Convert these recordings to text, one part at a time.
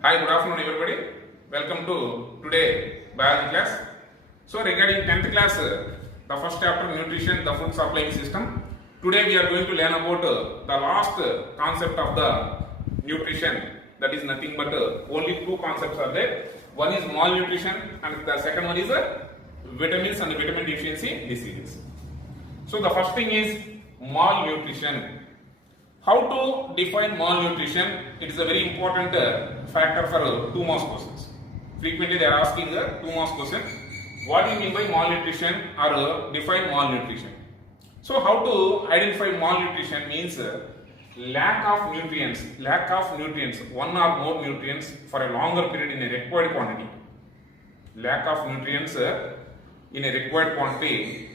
Hi, good afternoon everybody. Welcome to today biology class. So regarding 10th class, the first chapter nutrition, the food supplying system. Today we are going to learn about the last concept of the nutrition. That is nothing but only two concepts are there. One is malnutrition and the second one is vitamins and vitamin deficiency diseases. So the first thing is malnutrition. How to define malnutrition? It is a very important factor for 2 marks questions. Frequently they are asking the 2 marks question. What do you mean by malnutrition or define malnutrition? So how to identify malnutrition means lack of nutrients, one or more nutrients for a longer period in a required quantity. Lack of nutrients in a required quantity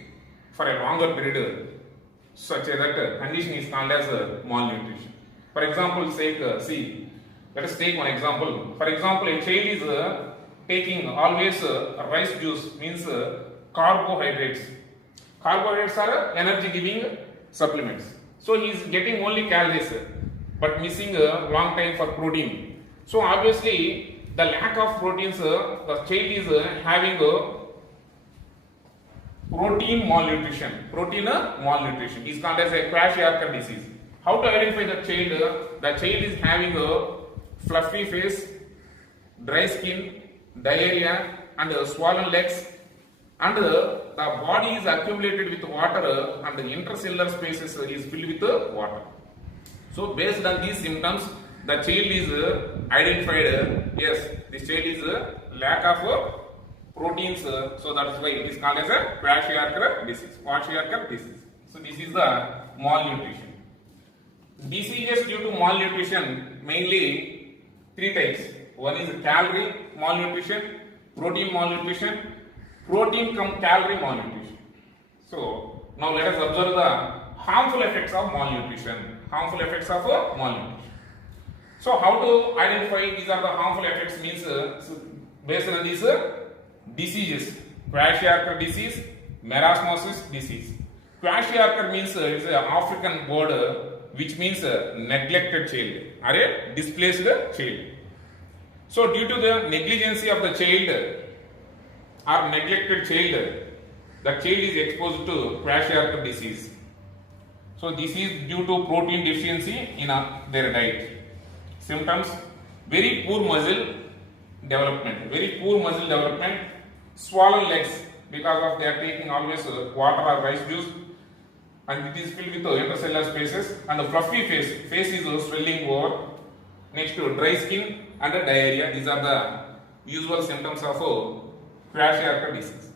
for a longer period, such that condition is called as malnutrition. For example, see, let us take one example. For example, a child is taking always rice juice, means carbohydrates. Carbohydrates are energy giving supplements. So he is getting only calories but missing a long time for protein. So obviously the lack of proteins, the child is having protein malnutrition. Protein malnutrition is called as a kwashiorkor disease. How to identify the child? The child is having a fluffy face, dry skin, diarrhea and swollen legs, and the body is accumulated with water and the intercellular spaces is filled with water. So based on these symptoms, the child is identified, yes, this child is lack of proteins, so that is why it is called as a kwashiorkor disease. Kwashiorkor disease. So this is the malnutrition. Diseases due to malnutrition mainly 3 types. One is calorie malnutrition, protein malnutrition, protein cum calorie malnutrition. So now let us observe the harmful effects of malnutrition. Harmful effects of malnutrition. So how to identify these are the harmful effects means based on these diseases. Kwashiorkor disease, marasmosis disease. Kwashiorkor means it's an African word which means neglected child or a displaced child. So due to the negligence of the child or neglected child, the child is exposed to kwashiorkor disease. So this is due to protein deficiency in their diet. Symptoms: very poor muscle development, swollen legs because of they are taking always water or rice juice, and it is filled with intercellular spaces, and the fluffy face is swelling over. Next to dry skin and diarrhea. These are the usual symptoms of kwashiorkor disease.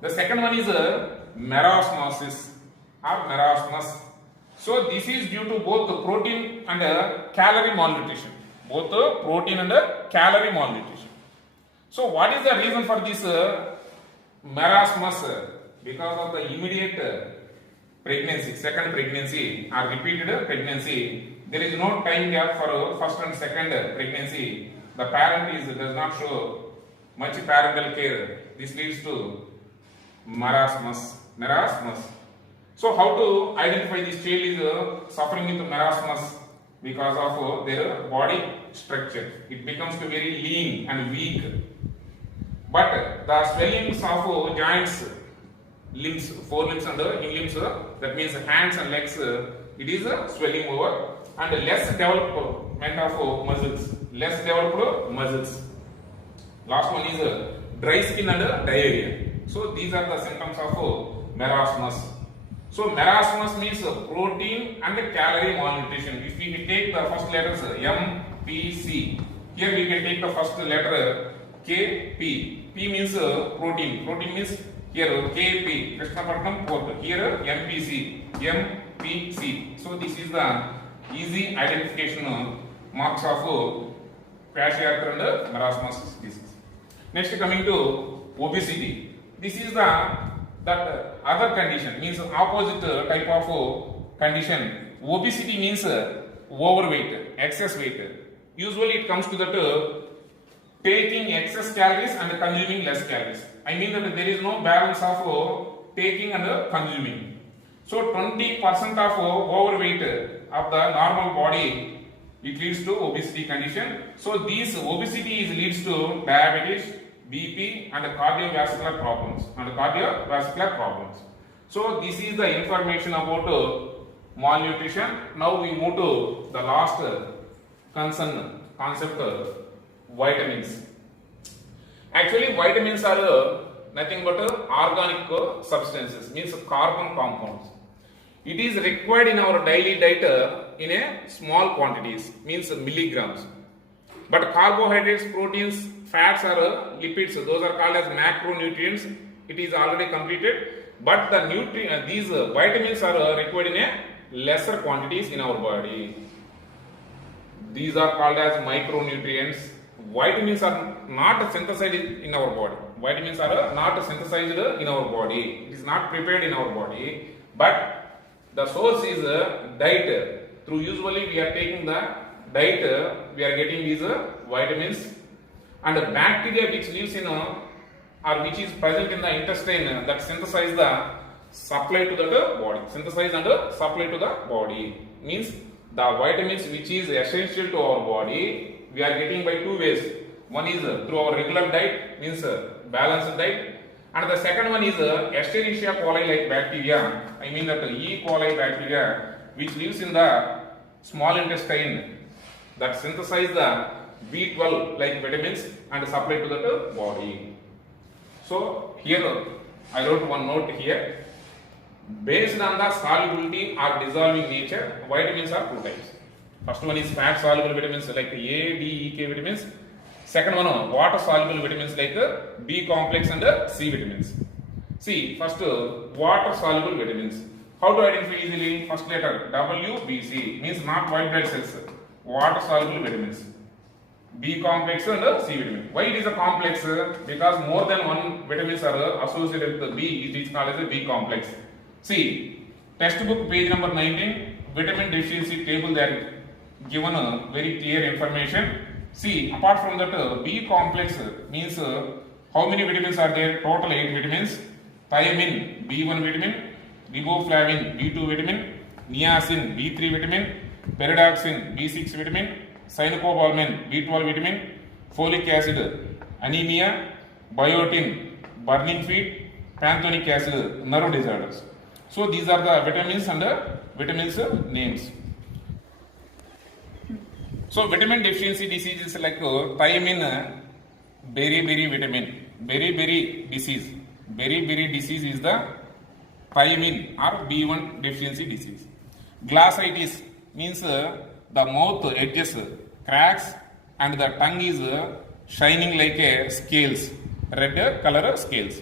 The second one is marasmosis or marasmus. So this is due to both the protein and calorie malnutrition. Both protein and calorie malnutrition. So what is the reason for this marasmus? Because of the immediate pregnancy, second pregnancy or repeated pregnancy. There is no time gap for first and second pregnancy. The parent does not show much parental care. This leads to marasmus. So how to identify this child is suffering with marasmus? Because of their body structure. It becomes very lean and weak. But the swellings of joints, limbs, forelimbs and in limbs, that means hands and legs, it is swelling over, and less development of muscles. Last one is dry skin and diarrhea. So these are the symptoms of marasmus. So marasmus means protein and calorie malnutrition. If we take the first letters M, P, C, here we can take the first letter K, P. P means protein. Protein means here K, P, Krishnapatnam port. Here MPC, MPC. So this is the easy identification marks of kwashiorkor and marasmus disease. Next, coming to obesity. This is that other condition, means opposite type of condition. Obesity means overweight, excess weight. Usually it comes to that taking excess calories and consuming less calories. I mean that there is no balance of taking and consuming. So 20% of overweight of the normal body it leads to obesity condition. So these obesity leads to diabetes, BP and cardiovascular problems. So this is the information about malnutrition. Now we move to the last concept, vitamins. Actually vitamins are nothing but organic substances, means carbon compounds. It is required in our daily diet in a small quantities, means milligrams. But carbohydrates, proteins, fats or lipids, those are called as macronutrients. It is already completed. But the these vitamins are required in a lesser quantities in our body. These are called as micronutrients. Vitamins are not synthesized in our body. Vitamins are not synthesized in our body. It is not prepared in our body. But the source is diet. Through usually we are taking the diet, we are getting these vitamins. And the bacteria which lives in or which is present in the intestine that synthesize the supply to the body. Synthesize and supply to the body. Means the vitamins which is essential to our body, we are getting by two ways. One is through our regular diet, means balanced diet. And the second one is Escherichia coli like bacteria. I mean that E. coli bacteria which lives in the small intestine that synthesize the B12 like vitamins and supply to the body. So here I wrote one note here. Based on the solubility or dissolving nature, vitamins are two types. First one is fat soluble vitamins like A, D, E, K vitamins. Second one, water soluble vitamins like B complex and C vitamins. See, first water soluble vitamins. How to identify easily? First letter WBC means not white blood cells. Water soluble vitamins. B complex and C vitamin. Why it is a complex? Because more than one vitamins are associated with the B. It is called as a B complex. See, textbook page number 19, vitamin deficiency table, they are given a very clear information. See, apart from that, B complex means how many vitamins are there? Total 8 vitamins. Thiamine, B1 vitamin. Riboflavin, B2 vitamin. Niacin, B3 vitamin. Pyridoxine, B6 vitamin. Cyanocobalamin, B12 vitamin. Folic acid, anemia. Biotin, burning feet. Pantothenic acid, nerve disorders. So these are the vitamins and vitamins names. So vitamin deficiency diseases like thiamine, beriberi vitamin, beriberi disease. Beriberi disease is the thiamine or B1 deficiency disease. Glossitis means the mouth edges cracks and the tongue is shining like a scales, red color scales.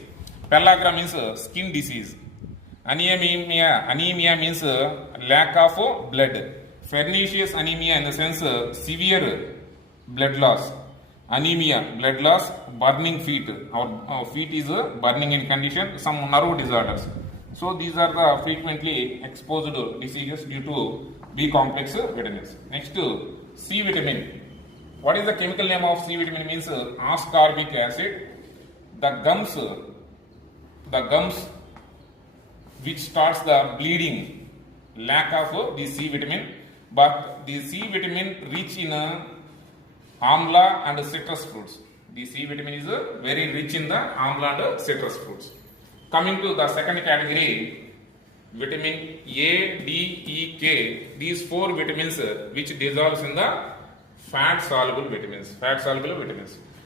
Pellagra means skin disease. Anemia means lack of blood. Pernicious anemia in the sense severe blood loss. Anemia, blood loss, burning feet. Our feet is burning in condition, some nerve disorders. So these are the frequently exposed diseases due to B complex vitamins. Next, C vitamin. What is the chemical name of C vitamin? Means ascorbic acid. The gums which starts the bleeding, lack of the C vitamin, but the C vitamin rich in amla and citrus fruits. The C vitamin is very rich in the amla and citrus fruits. Coming to the second category, vitamin A, D, E, K. These four vitamins which dissolves in the fat soluble vitamins.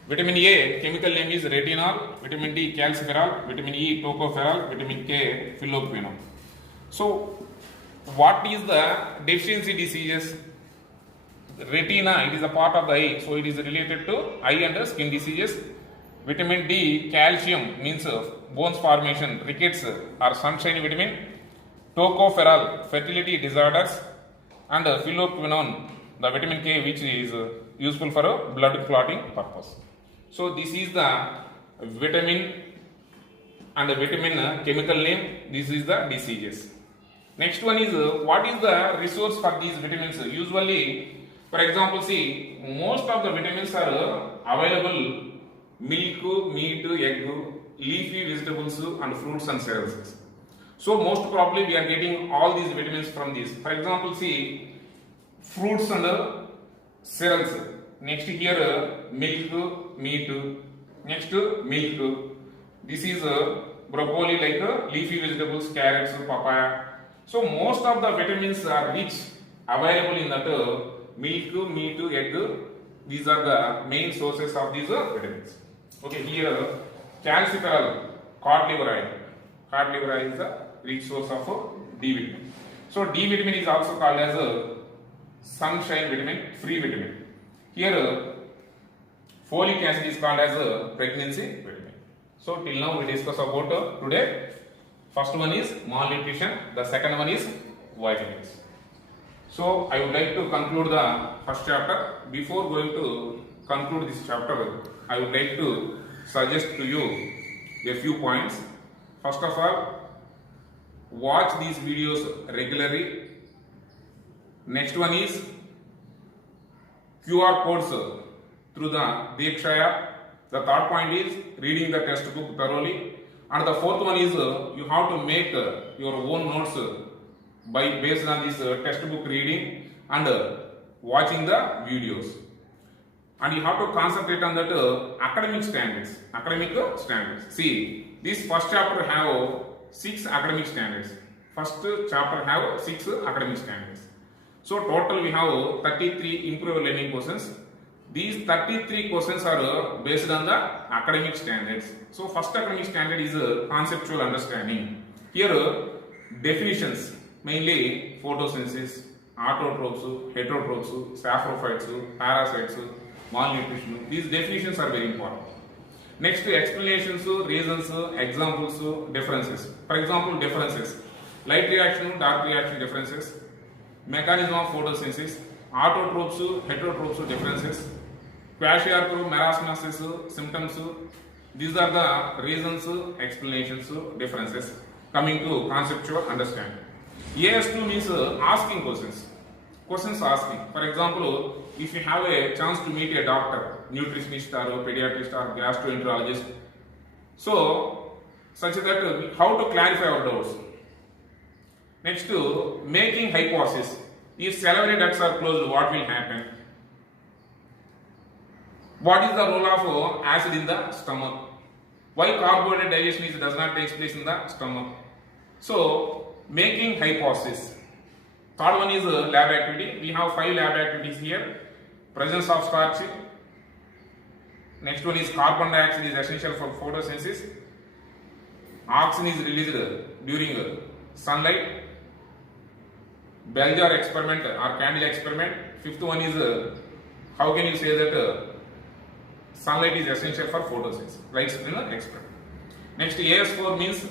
Vitamin A, chemical name is retinol, vitamin D, calciferol, vitamin E, tocopherol, vitamin K, phylloquinone. So, what is the deficiency diseases? Retina, it is a part of the eye, so it is related to eye and skin diseases. Vitamin D, calcium means bones formation, rickets or sunshine vitamin. Tocopherol, fertility disorders, and phylloquinone, the vitamin K, which is useful for blood clotting purpose. So this is the vitamin and the vitamin chemical name. This is the diseases. Next one is what is the resource for these vitamins? Usually, for example, see, most of the vitamins are available milk, meat, egg, leafy vegetables and fruits and cereals. So most probably we are getting all these vitamins from these. For example, see, fruits and cereals. Next here milk, meat. Next milk. This is broccoli, like leafy vegetables, carrots, papaya. So most of the vitamins are rich available in that milk, meat, egg. These are the main sources of these vitamins. Okay, here calciferol, cod liver oil. Cod liver oil is a rich source of D vitamin. So D vitamin is also called as a sunshine vitamin, free vitamin. Here folic acid is called as a pregnancy vitamin. So till now we discuss about today. First one is malnutrition, the second one is vitamins. So I would like to conclude the first chapter. Before going to conclude this chapter, I would like to suggest to you a few points. First of all, watch these videos regularly. Next one is QR codes through the Diksha app. The third point is reading the textbook thoroughly. And the fourth one is you have to make your own notes based on this textbook reading and watching the videos. And you have to concentrate on that academic standards. See, this first chapter have 6 academic standards. First chapter have 6 academic standards. So total we have 33 improved learning questions. These 33 questions are based on the academic standards. So first academic standard is conceptual understanding. Here definitions, mainly photosynthesis, autotrophs, heterotrophs, saprophytes, parasites, malnutrition. These definitions are very important. Next, explanations, reasons, examples, differences. For example, differences. Light reaction, dark reaction differences. Mechanism of photosynthesis. Autotrophs, heterotrophs differences. Kwashiorkor, marasmus symptoms. These are the reasons, explanations, differences. Coming to conceptual understanding. AS2 means asking questions. Questions asking. For example, if you have a chance to meet a doctor, nutritionist or pediatrist or gastroenterologist, so such that how to clarify our doubts. Next, making hypothesis. If salivary ducts are closed, what will happen? What is the role of acid in the stomach? Why carbohydrate digestion does not take place in the stomach? So, making hypothesis. Third one is lab activity. We have 5 lab activities here. Presence of starch. Next one is carbon dioxide is essential for photosynthesis. Oxygen is released during sunlight. Bell jar experiment or candle experiment. Fifth one is how can you say that sunlight is essential for photosynthesis? Right in the experiment. Next, AS4 means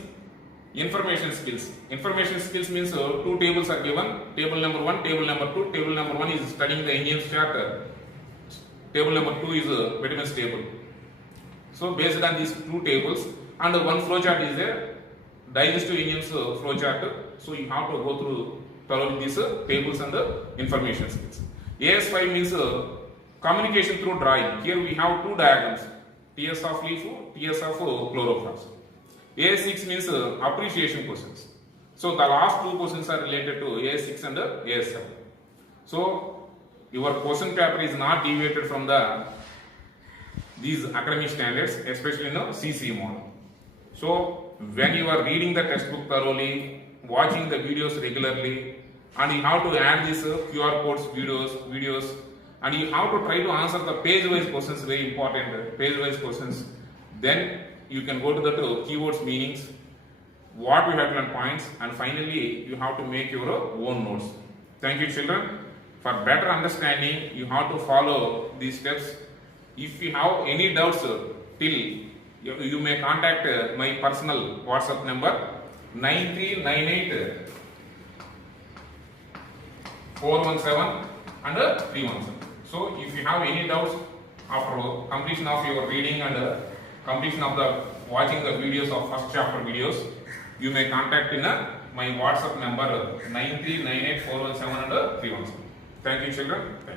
information skills. Information skills means 2 tables are given. Table number 1, table number 2. Table number 1 is studying the enzymes chart. Table number 2 is vitamins table. So based on these 2 tables and one flow chart is there. Digestive enzymes flow chart. So you have to go through thoroughly these tables and the information skills. AS5 means communication through drawing. Here we have 2 diagrams. TS of leaf, TS of chloroplast. AS6 means appreciation questions. So the last 2 questions are related to AS6 and AS7. So your question paper is not deviated from these academic standards, especially in the CC model. So when you are reading the textbook thoroughly, watching the videos regularly, and you have to add these QR codes, videos, and you have to try to answer the page-wise questions, very important page-wise questions. Then you can go to the keywords meanings, what we have learned points, and finally you have to make your own notes. Thank you, children. For better understanding, you have to follow these steps. If you have any doubts you may contact my personal WhatsApp number 9398 417 and 317. So if you have any doubts after completion of your reading and completion of the watching the videos of first chapter videos, you may contact in my WhatsApp number 9398 417 and 317. Thank you, children. Thank you.